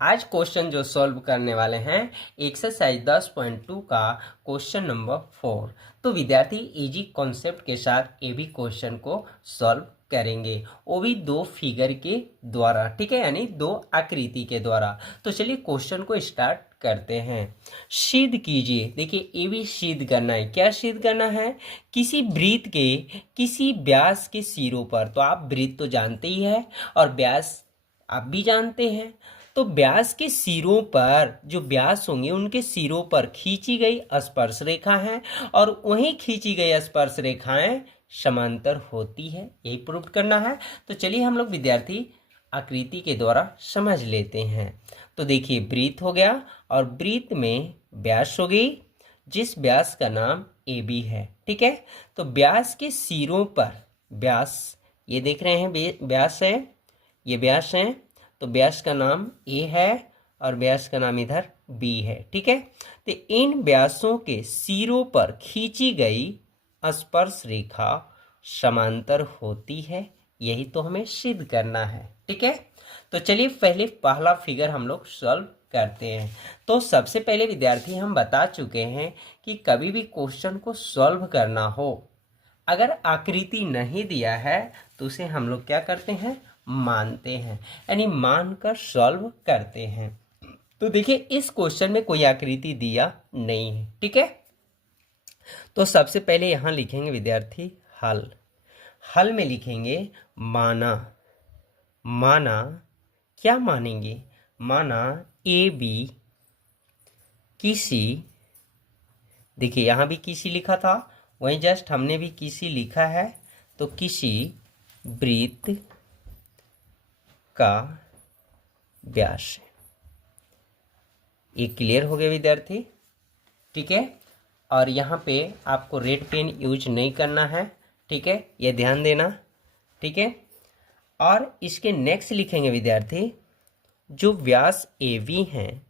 आज क्वेश्चन जो सॉल्व करने वाले हैं एक्सरसाइज 10.2 का क्वेश्चन नंबर 4। तो विद्यार्थी इजी कॉन्सेप्ट के साथ ये भी क्वेश्चन को सॉल्व करेंगे, वो भी दो फिगर के द्वारा, ठीक है, यानी दो आकृति के द्वारा। तो चलिए क्वेश्चन को स्टार्ट करते हैं। सिद्ध कीजिए। देखिए ये भी सिद्ध करना है। क्या सिद्ध करना है? किसी वृत्त के किसी व्यास के सिरों पर, तो आप वृत्त तो जानते ही है और व्यास आप भी जानते हैं। तो व्यास के सिरों पर जो व्यास होंगे उनके सिरों पर खींची गई स्पर्श रेखा है और वहीं खींची गई स्पर्श रेखाएं समांतर होती है, यही प्रूव करना है। तो चलिए हम लोग विद्यार्थी आकृति के द्वारा समझ लेते हैं। तो देखिए वृत्त हो गया और वृत्त में व्यास हो गई, जिस व्यास का नाम ए बी है, ठीक है। तो व्यास के सिरों पर व्यास, ये देख रहे हैं व्यास है, ये व्यास है, तो व्यास का नाम ए है और व्यास का नाम इधर बी है, ठीक है। तो इन व्यासों के सिरों पर खींची गई स्पर्श रेखा समांतर होती है, यही तो हमें सिद्ध करना है, ठीक है। तो चलिए पहले पहला फिगर हम लोग सॉल्व करते हैं। तो सबसे पहले विद्यार्थी हम बता चुके हैं कि कभी भी क्वेश्चन को सॉल्व करना हो, अगर आकृति नहीं दिया है तो उसे हम लोग क्या करते हैं, मानते हैं, यानी मानकर सॉल्व करते हैं। तो देखिए इस क्वेश्चन में कोई आकृति दिया नहीं है, ठीक है। तो सबसे पहले यहां लिखेंगे विद्यार्थी हल। हल में लिखेंगे माना। माना क्या मानेंगे? माना ए बी किसी, देखिए यहां भी किसी लिखा था, वहीं जस्ट हमने भी किसी लिखा है, तो किसी वृत्त का व्यास है। ये क्लियर हो गया विद्यार्थी, ठीक है। और यहाँ पे आपको रेड पेन यूज नहीं करना है, ठीक है, ये ध्यान देना, ठीक है। और इसके नेक्स्ट लिखेंगे विद्यार्थी जो व्यास ए वी हैं,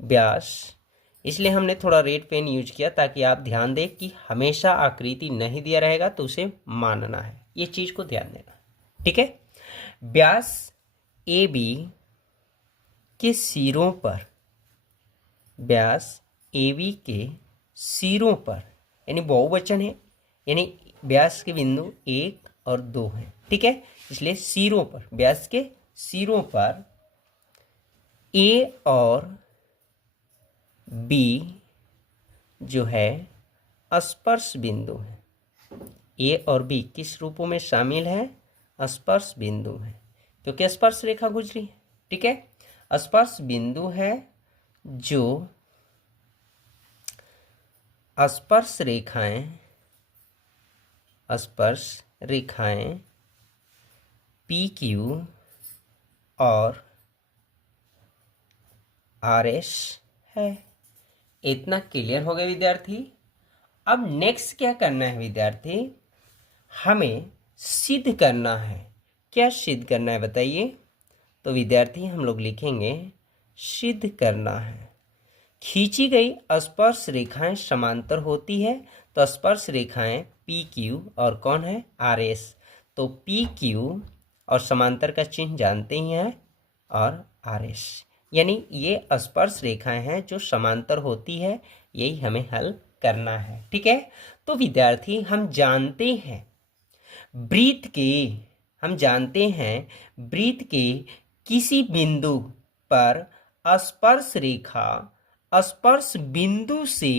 व्यास, इसलिए हमने थोड़ा रेड पेन यूज किया ताकि आप ध्यान दें कि हमेशा आकृति नहीं दिया रहेगा तो उसे मानना है, ये चीज़ को ध्यान देना, ठीक है। व्यास ए बी के सिरों पर, व्यास ए बी के सिरों पर, यानी बहुवचन है, यानी व्यास के बिंदु 1 और 2 हैं, ठीक है, इसलिए सिरों पर, व्यास के सिरों पर ए और बी जो है स्पर्श बिंदु है। ए और बी किस रूपों में शामिल है? स्पर्श बिंदु है, क्योंकि स्पर्श रेखा गुजरी है, ठीक है। स्पर्श बिंदु है जो स्पर्श रेखाएं पी क्यू और आर एस है। इतना क्लियर हो गया विद्यार्थी। अब नेक्स्ट क्या करना है विद्यार्थी, हमें सिद्ध करना है। क्या सिद्ध करना है बताइए? तो विद्यार्थी हम लोग लिखेंगे सिद्ध करना है। खींची गई स्पर्श रेखाएं समांतर होती है, तो स्पर्श रेखाएं पी क्यू और कौन है? R S. तो पी क्यू और समांतर का चिन्ह जानते ही हैं, और आर एस, यानी ये स्पर्श रेखाएं हैं जो समांतर होती है, यही हमें हल करना है, ठीक है। तो विद्यार्थी हम जानते हैं वृत्त के, हम जानते हैं वृत्त के किसी बिंदु पर स्पर्श रेखा स्पर्श बिंदु से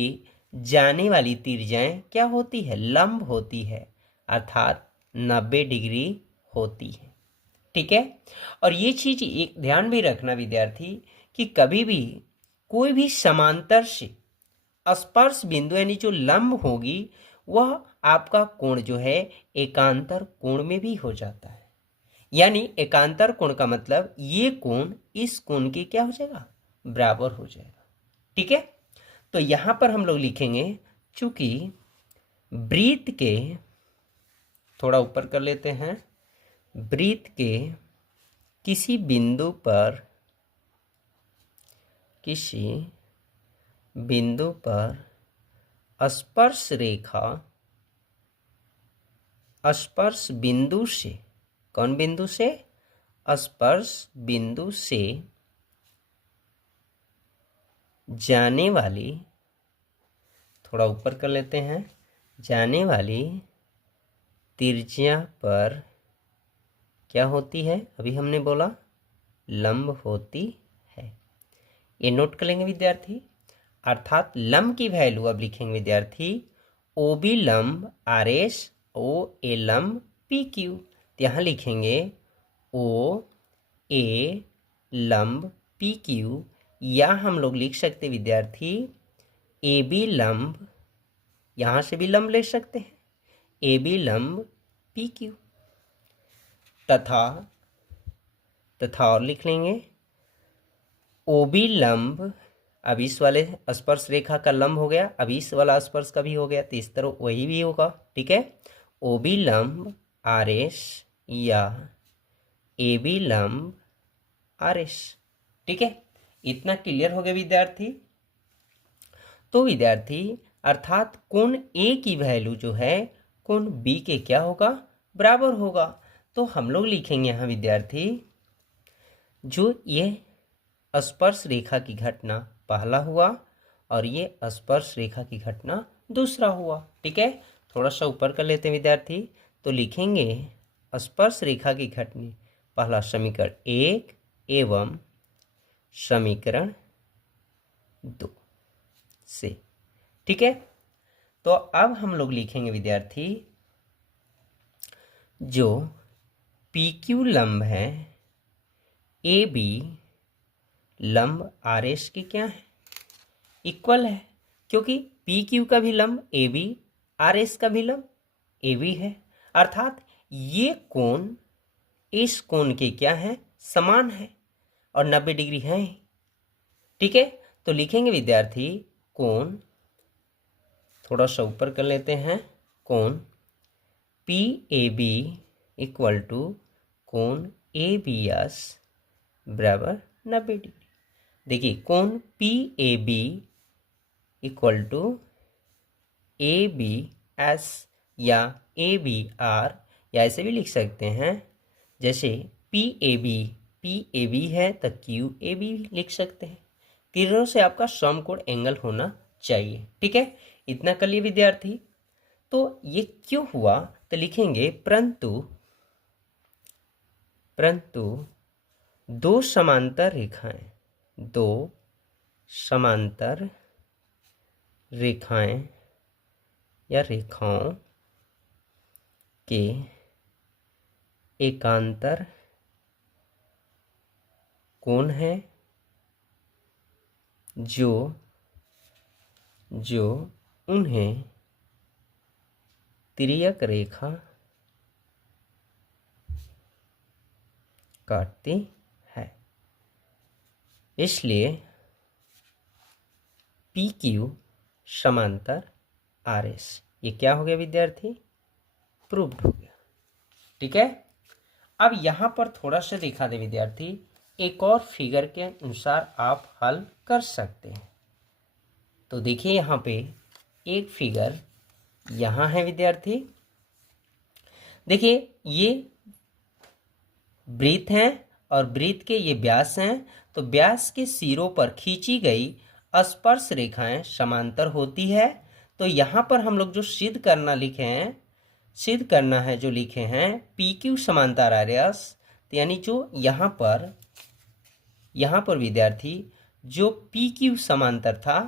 जाने वाली त्रिज्याएं क्या होती है? लंब होती है, अर्थात 90 डिग्री होती है, ठीक है। और ये चीज एक ध्यान भी रखना विद्यार्थी कि कभी भी कोई भी समांतर से स्पर्श बिंदु यानी जो लंब होगी वह आपका कोण जो है एकांतर कोण में भी हो जाता है। यानी एकांतर कोण का मतलब ये कोण इस कोण के क्या हो जाएगा? बराबर हो जाएगा, ठीक है। तो यहां पर हम लोग लिखेंगे चूंकि वृत्त के, थोड़ा ऊपर कर लेते हैं, वृत्त के किसी बिंदु पर स्पर्श रेखा स्पर्श बिंदु से, कौन बिंदु से? स्पर्श बिंदु से जाने वाली, थोड़ा ऊपर कर लेते हैं, जाने वाली त्रिज्या पर क्या होती है, अभी हमने बोला लंब होती है। ये नोट कर लेंगे विद्यार्थी। अर्थात लंब की वैल्यू अब लिखेंगे विद्यार्थी, ओ बी लंब आर एस, ओ ए लंब पी क्यू। यहाँ लिखेंगे ओ ए लंब पी क्यू, या हम लोग लिख सकते विद्यार्थी ए बी लंब, यहाँ से भी लंब ले सकते हैं, ए बी लंब पी क्यू, तथा और लिख लेंगे ओ बी लंब, अब इस वाले स्पर्श रेखा का लंब हो गया, अब इस वाला स्पर्श का भी हो गया, तो इस तरह वही भी होगा। ठीक है, ओ बी लंब आर एस या ए बी लंब आर एस। ठीक है, इतना क्लियर हो गया विद्यार्थी। तो विद्यार्थी अर्थात कोण ए की वैल्यू जो है कोण बी के क्या होगा, बराबर होगा। तो हम लोग लिखेंगे यहाँ विद्यार्थी, जो ये स्पर्श रेखा की घटना पहला हुआ और ये स्पर्श रेखा की घटना दूसरा हुआ। ठीक है, थोड़ा सा ऊपर कर लेते हैं विद्यार्थी। तो लिखेंगे स्पर्श रेखा की घटना पहला समीकरण 1 एवं समीकरण 2 से। ठीक है, तो अब हम लोग लिखेंगे विद्यार्थी, जो पी क्यू लंब है ए बी लंब आर एस की क्या है, इक्वल है, क्योंकि पी क्यू का भी लंब ए बी, आर एस का भी लंब ए बी है। अर्थात ये कोण इस कोण के क्या है, समान है और 90 डिग्री है। ठीक है, तो लिखेंगे विद्यार्थी कोण, थोड़ा सा ऊपर कर लेते हैं, कोण P A B equal to कोण ए बी एस बराबर 90 डिग्री। देखिए कोण P A B equal to A B S या ए बी आर, या ऐसे भी लिख सकते हैं, जैसे पी ए बी है तो क्यू ए बी लिख सकते हैं। तीनों से आपका समकोण एंगल होना चाहिए। ठीक है, इतना कर लिए विद्यार्थी। तो ये क्यों हुआ, तो लिखेंगे परंतु दो समांतर रेखाएं या रेखाओं के एकांतर कोण है जो उन्हें तिर्यक रेखा काटती है। इसलिए पी क्यू समांतर आर एस, ये क्या हो गया विद्यार्थी, प्रूव्ड हो गया। ठीक है, अब यहाँ पर थोड़ा सा दिखा दे विद्यार्थी, एक और फिगर के अनुसार आप हल कर सकते हैं। तो देखिए यहाँ पे एक फिगर यहाँ है विद्यार्थी, देखिए ये वृत्त हैं और वृत्त के ये व्यास हैं, तो व्यास के सिरों पर खींची गई स्पर्श रेखाएं समांतर होती है। तो यहाँ पर हम लोग जो सिद्ध करना है जो लिखे हैं पी क्यू समांतर आर एस, तो यानी जो यहाँ पर विद्यार्थी जो पी क्यू समांतर था,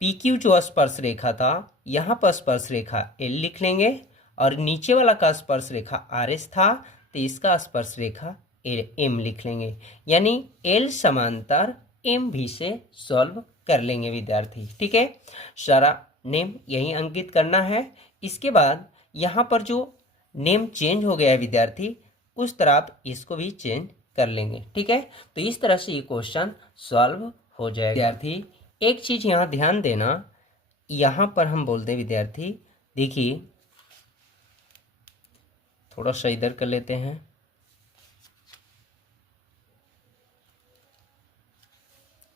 पी क्यू जो स्पर्श रेखा था, यहाँ पर स्पर्श रेखा एल लिख लेंगे और नीचे वाला का स्पर्श रेखा आर एस था, तो इसका स्पर्श रेखा एम लिख लेंगे, यानी एल समांतर एम भी से सॉल्व कर लेंगे विद्यार्थी। ठीक है, सारा नेम यही अंकित करना है। इसके बाद यहाँ पर जो नेम चेंज हो गया है विद्यार्थी, उस तरह आप इसको भी चेंज कर लेंगे। ठीक है, तो इस तरह से ये क्वेश्चन सॉल्व हो जाएगा विद्यार्थी। एक चीज यहाँ ध्यान देना, यहाँ पर हम बोलते हैं विद्यार्थी, देखिए थोड़ा सा इधर कर लेते हैं,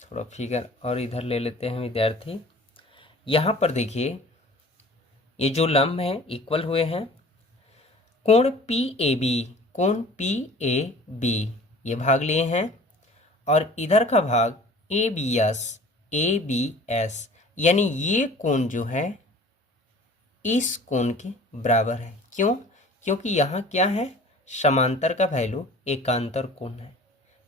थोड़ा फिगर और इधर ले लेते हैं विद्यार्थी। यहाँ पर देखिए ये जो लंब है इक्वल हुए हैं, कोण पी ए बी ये भाग लिए हैं और इधर का भाग ए बी एस ABS, यानी ये कोण जो है इस कोण के बराबर है। क्यों? क्योंकि यहाँ क्या है, समांतर का वैल्यू एकांतर कोण है।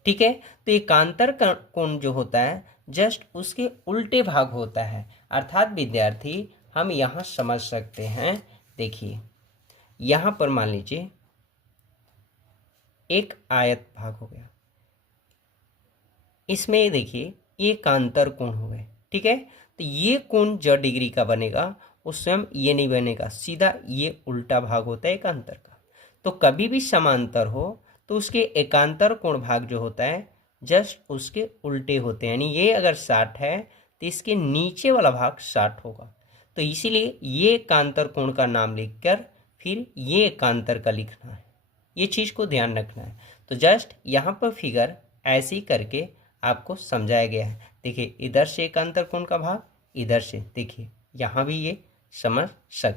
ठीक है, तो एकांतर कोण जो होता है जस्ट उसके उल्टे भाग होता है। अर्थात विद्यार्थी हम यहाँ समझ सकते हैं, देखिए यहाँ पर मान लीजिए एक आयत भाग हो गया, इसमें देखिए ये एकांतर कोण हो गए। ठीक है, तो ये कोण जो डिग्री का बनेगा वो स्वयं ये नहीं बनेगा, सीधा ये उल्टा भाग होता है एकांतर का। तो कभी भी समांतर हो तो उसके एकांतर कोण भाग जो होता है जस्ट उसके उल्टे होते हैं, यानी ये अगर 60 है तो इसके नीचे वाला भाग 60 होगा। तो इसीलिए ये एकांतर कोण का नाम लिखकर फिर ये एकांतर का लिखना है, ये चीज़ को ध्यान रखना है। तो जस्ट यहाँ पर फिगर ऐसे ही करके आपको समझाया गया है। देखिए इधर से एकांतर कोण का भाग, इधर से देखिए यहाँ भी ये समझ सकते